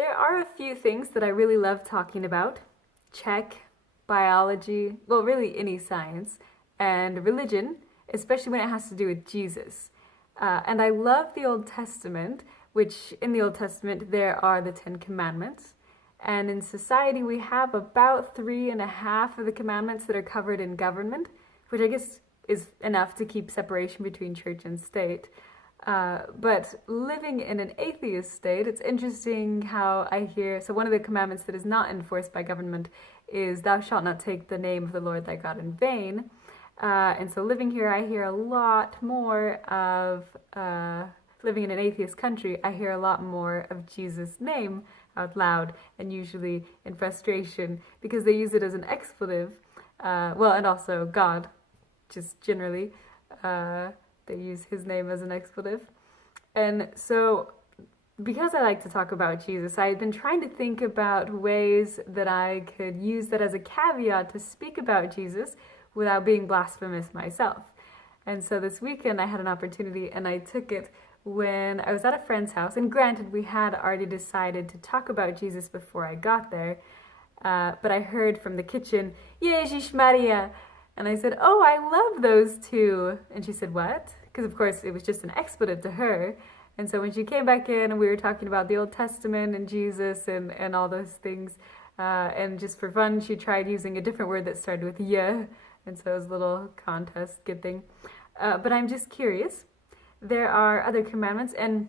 There are a few things that I really love talking about. Czech, biology, well, really any science, and religion, especially when it has to do with Jesus. And I love the Old Testament, which in the Old Testament there are the Ten Commandments. And in society, we have about 3.5 of the commandments that are covered in government, which I guess is enough to keep separation between church and state. But living in an atheist state, it's interesting how I hear, so one of the commandments that is not enforced by government is thou shalt not take the name of the Lord thy God in vain. And so living here, I hear a lot more of, living in an atheist country, I hear a lot more of Jesus' name out loud, and usually in frustration, because they use it as an expletive, and also God, just generally, they use his name as an expletive. And so, because I like to talk about Jesus, I had been trying to think about ways that I could use that as a caveat to speak about Jesus without being blasphemous myself. And so this weekend I had an opportunity, and I took it when I was at a friend's house. And granted, we had already decided to talk about Jesus before I got there, but I heard from the kitchen, Ježiš Maria. And I said, oh, I love those two. And she said, what? Because of course it was just an expletive to her. And so when she came back in and we were talking about the Old Testament and Jesus and all those things, and just for fun, she tried using a different word that started with "ye," and so it was a little contest, good thing. But I'm just curious. There are other commandments, and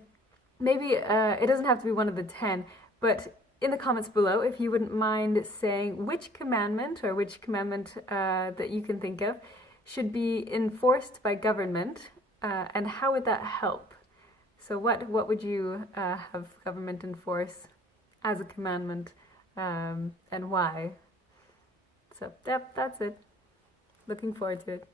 maybe it doesn't have to be one of the 10, but in the comments below, if you wouldn't mind saying which commandment that you can think of should be enforced by government, and how would that help? So what would you have government enforce as a commandment, and why? So that's it. Looking forward to it.